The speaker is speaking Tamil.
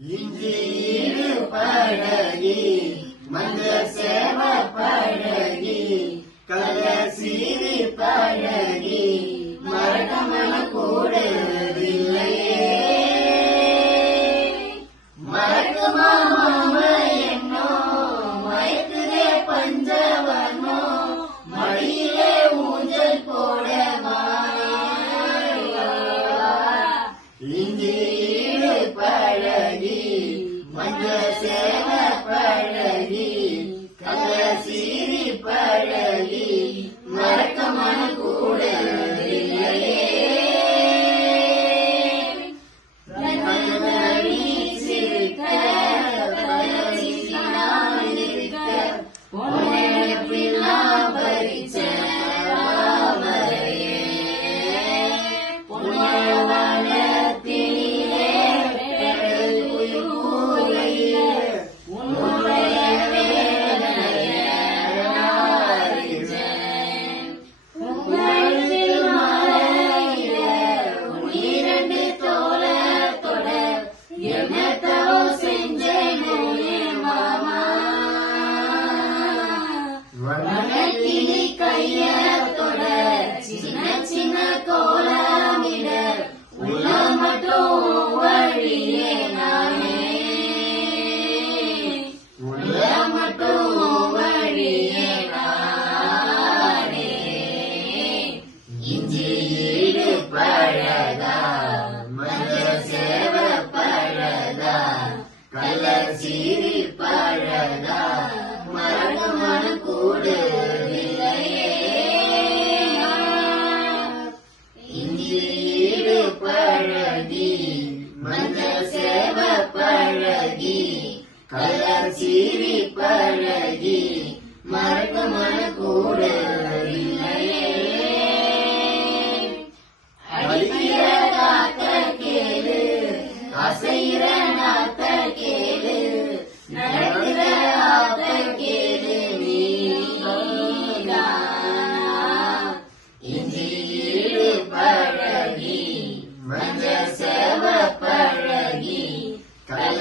இஞ்சியிடு பழகி மஞ்சள் சேவ பழகி கள்ள சீரி பழகி மறக்கமன கூடவில்லையே மறக்குமா மாமா என்னோ மயக்குதே பஞ்சவனோ மடியிலே ஊஞ்சல் போடவா இஞ்சியிடு பழகி மஞ்சள் சேவ பழகி கள்ள சீரி பழகி மறக்கமன கூடவில்லையே கையத்தோட சின்ன சின்ன கோலமிட உள்ள மட்டும் வழியே நானே உள்ள மட்டும் வழியே நானே இஞ்சியிடு பழகா மஞ்சள் சேவ பழகா கள்ள சீரி பழகா மறக்கமன கூடு பழகி மஞ்சள் சேவ பழகி கள்ள சீரி பழகி மறக்கமன கூடவில்லையே அடிக்கிற காத்த கேளு அசைகிற நாத்த கேளு நடக்கிற ஆத்த கேளு நீதானா இஞ்சியிடு பழகி மஞ்சள் சேவ பழகி கள்ள